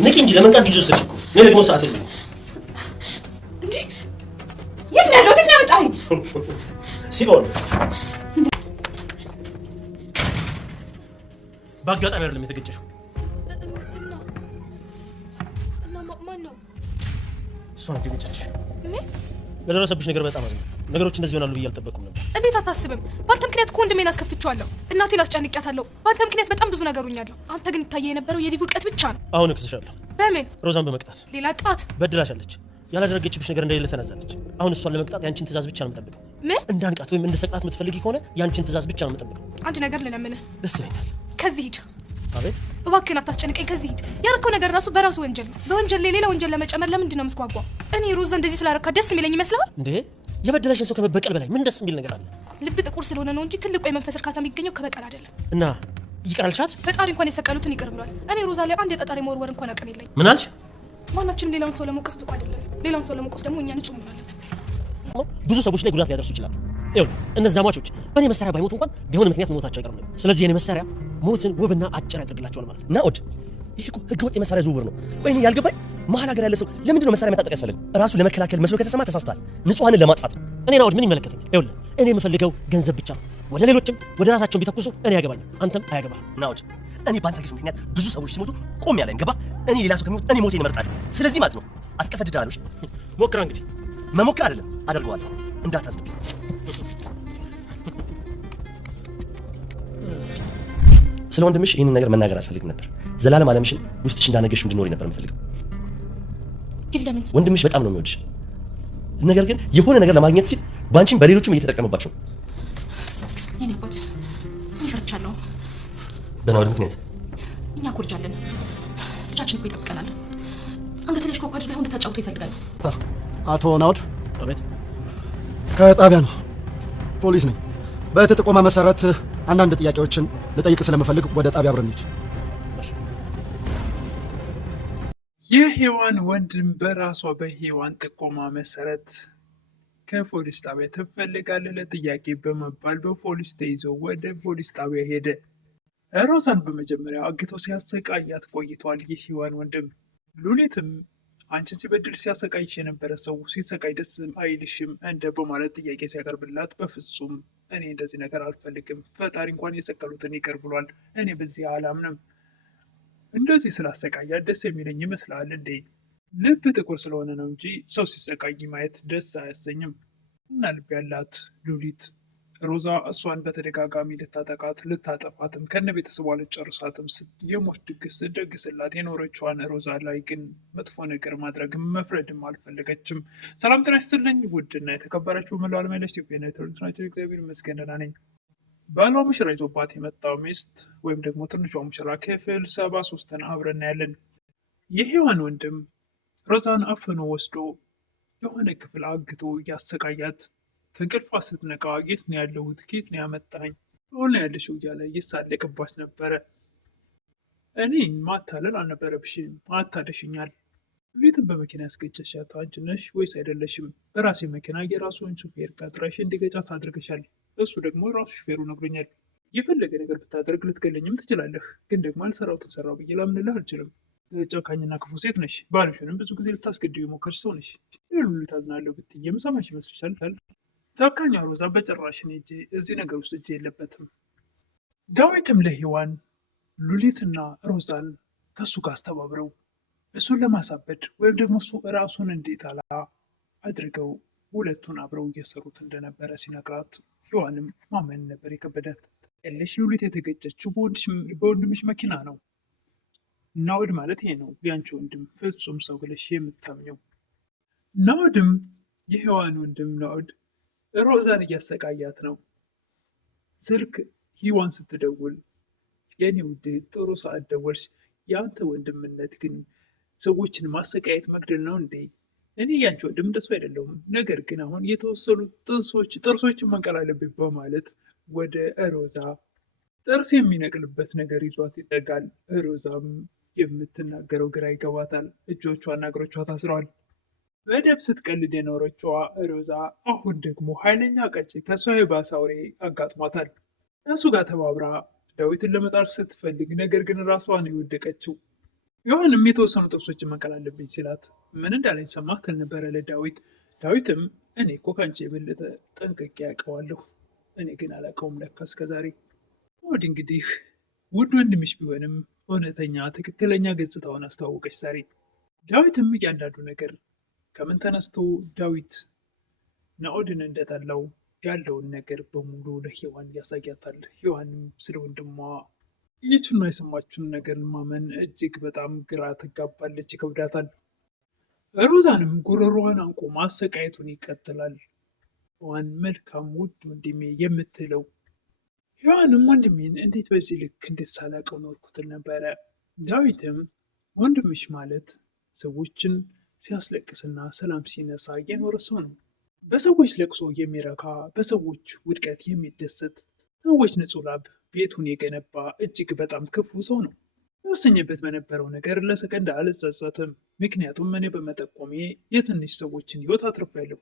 ንቂ እንጂ ለመንቃት ጊዜ ወሰድሽ እኮ። እኔ ደግሞ ሰዓት የለኝም። እንዴ የት ነው ያለው? የት ነው ያመጣኸኝ? ሲኦል። በአጋጣሚ አይደለም የተገጨሽው። እና ማን ነው? እሷ ናት የገጨችሽ። ምን? ለደረሰብሽ ነገር በጣም አዝኛለሁ። ነገሮች እንደዚህ ይሆናሉ ብዬ አልጠበቅኩም ነበር። እንዴት አታስብም? በአንተ ምክንያት እኮ ወንድሜን አስከፍቼዋለሁ። እናቴን አስጨንቄያታለሁ። በአንተ ምክንያት በጣም ብዙ ነገር ሆኛለሁ። አንተ ግን ይታየህ የነበረው የዲቭ ውድቀት ብቻ ነው። አሁን እክስሻለሁ። በምን? ሮዛን በመቅጣት። ሌላ ቅጣት? በድላሻለች። ያላደረገችብሽ ነገር እንደሌለ ተናዛለች። አሁን እሷን ለመቅጣት ያንቺን ትእዛዝ ብቻ ነው የምጠብቀው። ምን? እንዳንቃት ወይም እንደሰቅላት የምትፈልጊ ከሆነ ያንቺን ትእዛዝ ብቻ ነው የምጠብቀው። አንድ ነገር ልለምንህ። ደስ ይለኛል። ከዚህ ሂድ። አቤት? እባክህን አታስጨንቀኝ። ከዚህ ሂድ። ያረከው ነገር ራሱ በራሱ ወንጀል ነው። በወንጀል ላይ ሌላ ወንጀል ለመጨመር ለምንድን ነው የምትጓጓው? እኔ ሮዛ እንደዚህ ስላረካ ደስ የሚለኝ ይመስላል እንዴ? የበደለሽን ሰው ከመበቀል በላይ ምን ደስ የሚል ነገር አለ? ልብ ጥቁር ስለሆነ ነው እንጂ ትልቁ የመንፈስ እርካታ የሚገኘው ከበቀል አይደለም። እና ይቅር አልሻት? ፈጣሪ እንኳን የሰቀሉትን ይቅር ብሏል። እኔ ሮዛ ላይ አንድ የጠጣሪ መወርወር እንኳን አቅም የለኝም። ምን አልሽ? ማናችንም ሌላውን ሰው ለመውቀስ ብቁ አይደለም። ሌላውን ሰው ለመውቀስ ደግሞ እኛ ንጹህ መሆን አለብን። ብዙ ሰዎች ላይ ጉዳት ሊያደርሱ ይችላሉ። ይኸውልህ እነዚያ ሟቾች በእኔ መሳሪያ ባይሞቱ እንኳን በሆነ ምክንያት መሞታቸው አይቀርም። ስለዚህ የኔ መሳሪያ ሞትን ውብና አጭር ያደርግላቸዋል ማለት ነው። ናኦድ፣ ይህ እኮ ህገወጥ የመሳሪያ ዝውውር ነው። ቆይ እኔ ያልገባኝ መሀል ሀገር ያለ ሰው ለምንድን ነው መሳሪያ መታጠቅ ያስፈልገው? ራሱ ለመከላከል መስሎ ከተሰማ ተሳስተሃል። ንጹሃንን ለማጥፋት ነው። እኔ ናኦድ ምን ይመለከተኛል? ይኸውልህ እኔ የምፈልገው ገንዘብ ብቻ ነው። ወደ ሌሎችም ወደ ራሳቸውን ቢተኩሱ እኔ ያገባኛል፣ አንተም አያገባህም። ናኦድ፣ እኔ በአንተ ግፍ ምክንያት ብዙ ሰዎች ሲሞቱ ቆም ያለኝ ገባ። እኔ ሌላ ሰው ከሚሞት እኔ ሞቴን እመርጣለሁ። ስለዚህ ማለት ነው አስቀፈድዳለሽ። ሞክራ እንግዲህ። መሞክር አይደለም አደርገዋለሁ። እንዳታዝግብ። ስለ ወንድምሽ ይህንን ነገር መናገር አልፈልግም ነበር። ዘላለም ዓለምሽን ውስጥሽ እንዳነገሽ እንድኖሪ ነበር የምፈልገው። ግን ለምን? ወንድምሽ በጣም ነው የሚወድሽ። ነገር ግን የሆነ ነገር ለማግኘት ሲል ባንቺም በሌሎቹም እየተጠቀመባቸው ነው። የኔ አባት እኔ ፈርቻለሁ። በናኦድ ምክንያት እኛ ኮርጃለን። ልጃችን እኮ ይጠብቀናል። አንገት ላይ ሽኮክ አድርገህ እንድታጫውተው ይፈልጋል። አቶ ናኦድ። አቤት? ከጣቢያ ነው። ፖሊስ ነኝ። በተጠቆመ መሰረት አንዳንድ ጥያቄዎችን ልጠይቅ ስለምፈልግ ወደ ጣቢያ አብረን እንሂድ። የሔዋን ወንድም በራሷ በሔዋን ጥቆማ መሰረት ከፖሊስ ጣቢያ ትፈልጋለህ ለጥያቄ በመባል በፖሊስ ተይዞ ወደ ፖሊስ ጣቢያ ሄደ። ሮዛን በመጀመሪያ አግቶ ሲያሰቃያት ቆይቷል። የሔዋን ወንድም ሉሊትም አንቺን ሲበድል ሲያሰቃይሽ የነበረ ሰው ሲሰቃይ ደስ አይልሽም እንደ በማለት ጥያቄ ሲያቀርብላት በፍጹም እኔ እንደዚህ ነገር አልፈልግም፣ ፈጣሪ እንኳን የሰቀሉትን ይቅር ብሏል፣ እኔ በዚህ አላምንም፣ እንደዚህ ስላሰቃያት ደስ የሚለኝ ይመስላል እንዴ? ልብ ጥቁር ስለሆነ ነው እንጂ ሰው ሲሰቃይ ማየት ደስ አያሰኝም። እና ልብ ያላት ሉሊት ሮዛ እሷን በተደጋጋሚ ልታጠቃት ልታጠፋትም ከነ ቤተሰቧ ልትጨርሳትም የሞት ድግስ ደግስላት የኖረችዋን ሮዛ ላይ ግን መጥፎ ነገር ማድረግም መፍረድም አልፈለገችም። ሰላም ጤና ይስጥልኝ ውድና የተከበራችሁ መላው ዓለም ያላችሁ ኢትዮጵያውያን የተወለዳችሁ ናችሁ። እግዚአብሔር ይመስገን ደህና ነኝ። ባሏ ሙሽራ ይዞባት የመጣው ሚስት ወይም ደግሞ ትንሿ ሙሽራ ክፍል 73ን አብረን ያለን። የሔዋን ወንድም ሮዛን አፍኖ ወስዶ የሆነ ክፍል አግቶ እያሰቃያት ከእንቅልፏ ስትነቃ የት ነው ያለሁት? ከየት ነው ያመጣኝ? አሁን ላይ ያለሽው እያለ ይሳለቅባት ነበረ። እኔ ማታለል አልነበረብሽም፣ አታለሽኛል። ሉሊትን በመኪና ያስገጨሻት አንቺ ነሽ ወይስ አይደለሽም? በራሴ መኪና የራሱን ሹፌር ቀጥረሽ እንዲገጫት አድርገሻል። እሱ ደግሞ ራሱ ሹፌሩ ነግሮኛል። የፈለገ ነገር ብታደርግ ልትገለኝም ትችላለህ፣ ግን ደግሞ አልሰራሁትን ሰራው ብዬ ላምንልህ አልችልም። ጨካኝና ክፉ ሴት ነሽ። ባልሽንም ብዙ ጊዜ ልታስገድዩ የሞከርሽ ሰው ነሽ። ሉሊት አዝናለሁ ብትይ የምሰማሽ ይመስልሻል? ጨካኛ ሮዛ በጭራሽ እኔ እዚህ ነገር ውስጥ እጄ የለበትም። ዳዊትም ለሔዋን ሉሊትና ሮዛን ከእሱ ጋር አስተባብረው እሱን ለማሳበድ ወይም ደግሞ እሱ ራሱን እንዲጠላ አድርገው ሁለቱን አብረው እየሰሩት እንደነበረ ሲነግራት ሔዋንም ማመን ነበር የከበዳት። ያለሽ ሉሊት የተገጨችው በወንድምሽ መኪና ነው። ናኦድ ማለት ይሄ ነው ያንቺ ወንድም ፍጹም ሰው ብለሽ የምታምኘው። ናኦድም የሔዋን ወንድም ናኦድ ሮዛን እያሰቃያት ነው። ስልክ ሔዋን ስትደውል የኔ ውድ ጥሩ ሰዓት ደወልሽ፣ የአንተ ወንድምነት ግን ሰዎችን ማሰቃየት መግደል ነው እንዴ? እኔ ያንቺ ወንድም እንደሱ አይደለሁም፣ ነገር ግን አሁን የተወሰኑ ጥርሶችን መንቀል አለብኝ በማለት ወደ ሮዛ ጥርስ የሚነቅልበት ነገር ይዟት ይጠጋል። ሮዛም የምትናገረው ግራ ይገባታል። እጆቿና እግሮቿ ታስረዋል። በደብ ስትቀልድ የኖረችዋ ሮዛ አሁን ደግሞ ኃይለኛ ቀጭ ከሷ የባሰ አውሬ አጋጥሟታል። እሱ ጋር ተባብራ ዳዊትን ለመጣር ስትፈልግ ነገር ግን ራሷ ነው የወደቀችው። ሔዋንም የተወሰኑ ጥቅሶችን መንቀል አለብኝ ሲላት ምን እንዳለኝ ሰማህ ትል ነበረ ለዳዊት። ዳዊትም እኔ እኮ ከአንቺ የበለጠ ጠንቅቄ ያውቀዋለሁ፣ እኔ ግን አላውቀውም ለካ እስከዛሬ። ናኦድ እንግዲህ ውድ ወንድምሽ ቢሆንም እውነተኛ ትክክለኛ ገጽታውን አስተዋወቀች ዛሬ። ዳዊትም እያንዳንዱ ነገር ከምን ተነስቶ ዳዊት ናኦድን እንደጠላው ያለውን ነገር በሙሉ ለሔዋን ያሳያታል። ሔዋንም ስለ ወንድሟ ይችና የሰማችውን ነገር ማመን እጅግ በጣም ግራ ትጋባለች፣ ይከብዳታል። ሮዛንም ጉሮሮዋን አንቆ ማሰቃየቱን ይቀጥላል። ሔዋን መልካም ውድ ወንድሜ የምትለው ሔዋንም ወንድሜን እንዴት በዚህ ልክ እንዴት ሳላውቀው ኖርኩት ነበረ። ዳዊትም ወንድምሽ ማለት ሰዎችን ሲያስለቅስና ሰላም ሲነሳ የኖረ ሰው ነው። በሰዎች ለቅሶ የሚረካ፣ በሰዎች ውድቀት የሚደሰት፣ ሰዎች ንጹህ ላብ ቤቱን የገነባ እጅግ በጣም ክፉ ሰው ነው። የወሰኘበት በነበረው ነገር ለሰከንድ አልጸጸትም፣ ምክንያቱም እኔ በመጠቆሜ የትንሽ ሰዎችን ሕይወት አትርፌያለሁ።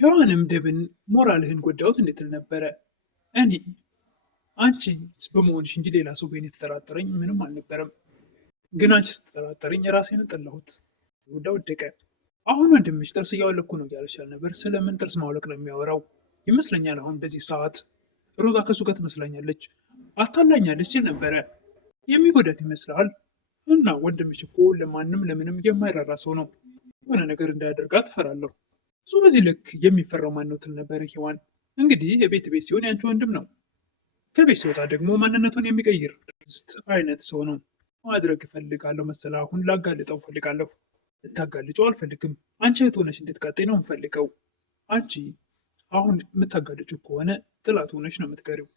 ሔዋንም ደብን ሞራልህን ጎዳሁት እንዴት ነበረ? እኔ አንቺ በመሆንሽ እንጂ ሌላ ሰው በእኔ የተጠራጠረኝ ምንም አልነበረም። ግን አንቺ ስትጠራጠረኝ ራሴን ጠላሁት። ወዳ ወደቀ። አሁን ወንድምሽ ጥርስ እያወለኩ ነው እያለሻል ነበር። ስለምን ጥርስ ማውለቅ ነው የሚያወራው ይመስለኛል። አሁን በዚህ ሰዓት ሮዛ ከሱ ጋር ትመስላኛለች፣ አታላኛለች ሲል ነበረ። የሚጎዳት ይመስላል? እና ወንድምሽ እኮ ለማንም ለምንም የማይራራ ሰው ነው። የሆነ ነገር እንዳያደርጋት ትፈራለሁ። እሱ በዚህ ልክ የሚፈራው ማን ነው ትል ነበረ ሔዋን። እንግዲህ የቤት ሲሆን ያንቺ ወንድም ነው። ከቤት ሲወጣ ደግሞ ማንነቱን የሚቀይር አይነት ሰው ነው። ማድረግ እፈልጋለሁ መሰለ። አሁን ላጋልጠው እፈልጋለሁ። ልታጋልጨው አልፈልግም። አንቺ እህት ሆነሽ እንድትቀጤ ነው የምፈልገው። አንቺ አሁን የምታጋልጩ ከሆነ ጥላት ሆነሽ ነው የምትቀሪው።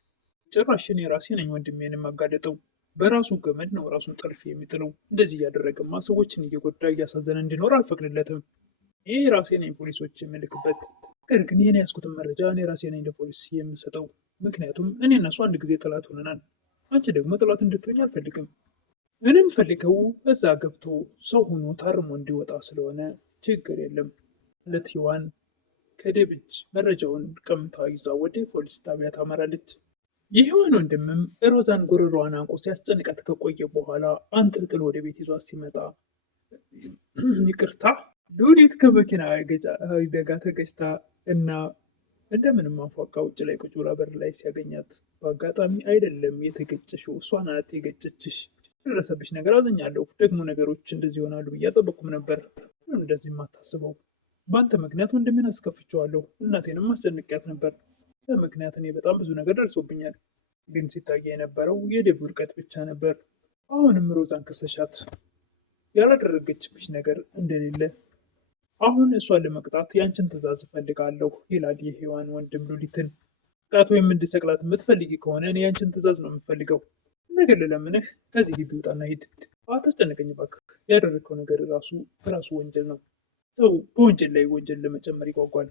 ጭራሽን የራሴ ነኝ ወንድሜን የማጋለጠው። በራሱ ገመድ ነው ራሱን ጠልፍ የሚጥለው። እንደዚህ እያደረገማ ሰዎችን እየጎዳ እያሳዘነ እንዲኖር አልፈቅድለትም። ይህ ራሴ ነኝ ፖሊሶች የምልክበት። ነገር ግን ይህን ያዝኩትን መረጃ እኔ ራሴ ነኝ ለፖሊስ የምሰጠው። ምክንያቱም እኔ እና እሱ አንድ ጊዜ ጥላት ሆነናል። አንቺ ደግሞ ጥላት እንድትሆኝ አልፈልግም። እኔም ፈልገው እዛ ገብቶ ሰው ሆኖ ታርሞ እንዲወጣ ስለሆነ ችግር የለም ለት ሔዋን ከደብ እጅ መረጃውን ቀምታ ይዛ ወደ ፖሊስ ጣቢያ ታመራለች። የሔዋን ወንድምም ሮዛን ጉሮሮዋን አንቆ ሲያስጨንቃት ከቆየ በኋላ አንጠልጥሎ ወደ ቤት ይዟት ሲመጣ ይቅርታ ሉሊት ከመኪና አደጋ ተገጭታ እና እንደምንም አንፏቃ ውጭ ላይ ቁጭ ብላ በር ላይ ሲያገኛት በአጋጣሚ አይደለም የተገጨሽው፣ እሷ ናት የገጨችሽ። የደረሰብሽ ነገር አዝኛለሁ። ደግሞ ነገሮች እንደዚህ ይሆናሉ ብዬ አልጠበኩም ነበር። እንደዚህ የማታስበው በአንተ ምክንያት ወንድሜን አስከፍቼዋለሁ። እናቴንም አስጨንቄያት ነበር። በምክንያት እኔ በጣም ብዙ ነገር ደርሶብኛል። ግን ሲታይ የነበረው የደብ ውድቀት ብቻ ነበር። አሁንም ሮዛን ከሰሻት። ያላደረገችብሽ ነገር እንደሌለ አሁን እሷን ለመቅጣት ያንቺን ትዕዛዝ እፈልጋለሁ ይላል የሔዋን ወንድም ሉሊትን። ቅጣት ወይም እንድሰቅላት የምትፈልጊ ከሆነ እኔ ያንቺን ትዕዛዝ ነው የምፈልገው። ነገር ልለምንህ ከዚህ ግቢ ውጣና ሂድ። አታስጨንቀኝ እባክህ። ያደረግከው ነገር ራሱ ወንጀል ነው። ሰው በወንጀል ላይ ወንጀል ለመጨመር ይጓጓል።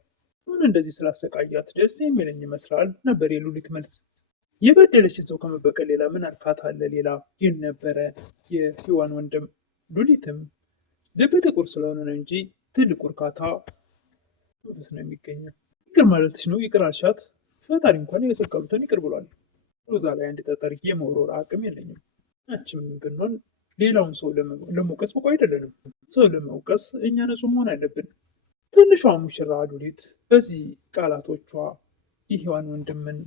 አሁን እንደዚህ ስላሰቃያት ደስ የሚለኝ ይመስላል ነበር የሉሊት መልስ። የበደለችን ሰው ከመበቀል ሌላ ምን እርካታ አለ ሌላ ይል ነበረ የሔዋን ወንድም። ሉሊትም ልብ ጥቁር ስለሆነ ነው እንጂ ትልቁ እርካታ መንፈስ ነው የሚገኘው። ይቅር ማለትሽ ነው። ይቅር አልሻት። ፈጣሪ እንኳን የሰቀሉትን ይቅር ብሏል። ሮዛ ላይ አንድ ጠጠር የመውረር አቅም የለኝም። ያችም ብንሆን ሌላውን ሰው ለመውቀስ ብቁ አይደለንም። ሰው ለመውቀስ እኛ ንጹህ መሆን አለብን። ትንሿ ሙሽራ ሉሊት በዚህ ቃላቶቿ የሔዋን ወንድምን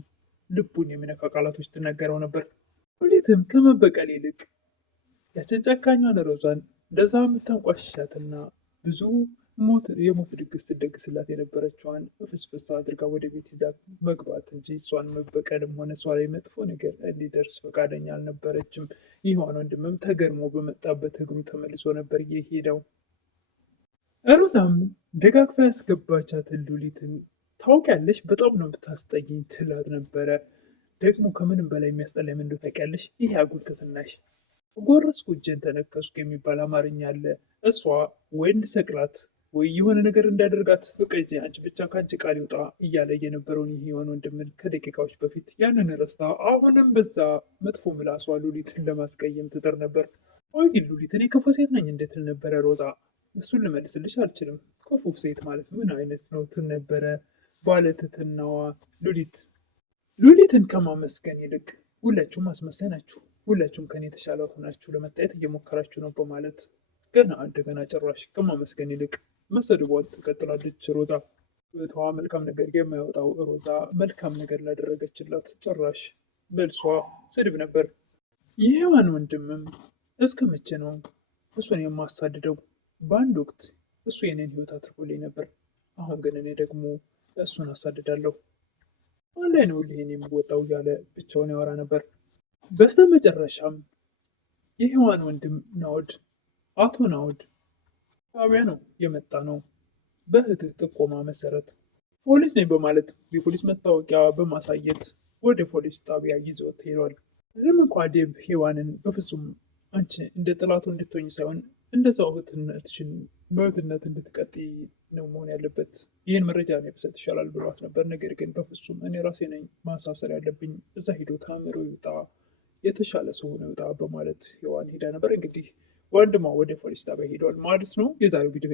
ልቡን የሚነካ ቃላቶች ትናገረው ነበር። ሉሊትም ከመበቀል ይልቅ ያችን ጨካኟን ሮዛን እንደዛ የምታንቋሻትና ብዙ የሞት ድግስ ትደግስላት የነበረችዋን ፍስፍሳ አድርጋ ወደ ቤት ይዛ መግባት እንጂ እሷን መበቀልም ሆነ እሷ ላይ መጥፎ ነገር እንዲደርስ ፈቃደኛ አልነበረችም። የሔዋን ወንድምም ተገርሞ በመጣበት እግሩ ተመልሶ ነበር የሄደው። ሮዛም ደጋግፋ ያስገባቻትን ሉሊትን ታውቂያለሽ፣ በጣም ነው የምታስጠይኝ ትላት ነበረ። ደግሞ ከምንም በላይ የሚያስጠላኝ ምን እንደው ታውቂያለሽ? ይሄ አጉል ትትናሽ ጎረስኩ እጄን ተነከስኩ የሚባል አማርኛ አለ። እሷ ወይ እንድሰቅላት ወይ የሆነ ነገር እንዳደርጋት ፍቀጅ፣ አንቺ ብቻ ከአንቺ ቃል ይውጣ እያለ የነበረውን የሔዋን ወንድምን ከደቂቃዎች በፊት ያንን ረስታ አሁንም በዛ መጥፎ ምላሷ ሉሊትን ለማስቀየም ትጥር ነበር። ወይ ሉሊት እኔ ክፉ ሴት ነኝ እንዴት ትል ነበረ ሮዛ። እሱን ልመልስልሽ አልችልም። ክፉ ሴት ማለት ምን አይነት ነው ትል ነበረ ባለትትናዋ ሉሊትን ከማመስገን ይልቅ ሁላችሁም አስመሳይ ናችሁ፣ ሁላችሁም ከኔ የተሻለ ሆናችሁ ለመታየት እየሞከራችሁ ነው በማለት ገና እንደገና ጭራሽ ከማመስገን ይልቅ መሰደቧን ትቀጥላለች ሮዛ። እህቷ መልካም ነገር የማያወጣው ሮዛ መልካም ነገር ላደረገችላት ጭራሽ መልሷ ስድብ ነበር። የሔዋን ወንድምም እስከ መቼ ነው እሱን የማሳድደው? በአንድ ወቅት እሱ የኔን ህይወት አትርፎልኝ ነበር፣ አሁን ግን እኔ ደግሞ እሱን አሳድዳለሁ። ማን ላይ ነው ይሄን የሚወጣው እያለ ብቻውን ያወራ ነበር። በስተ መጨረሻም የሔዋን ወንድም ናኦድ አቶ ናኦድ ጣቢያ ነው የመጣ ነው። በእህትህ ጥቆማ መሰረት ፖሊስ ነኝ በማለት የፖሊስ መታወቂያ በማሳየት ወደ ፖሊስ ጣቢያ ይዞት ሄዷል። ምንም እንኳ ዴብ ሔዋንን በፍጹም አንቺ እንደ ጥላቱ እንድትሆኝ ሳይሆን እንደዛው እህትነትሽን በእህትነት እንድትቀጥይ ነው መሆን ያለበት፣ ይህን መረጃ ነው ብሰጥ ይሻላል ብሏት ነበር። ነገር ግን በፍጹም እኔ ራሴ ነኝ ማሳሰር ያለብኝ፣ እዛ ሂዶ ከአእምሮ ይውጣ፣ የተሻለ ሰው ሆኖ ይውጣ በማለት ሔዋን ሄዳ ነበር። እንግዲህ ወንድሟ ወደ ፖሊስ ጣቢያ ሄደዋል ማለት ነው። የዛሬው ቪዲዮ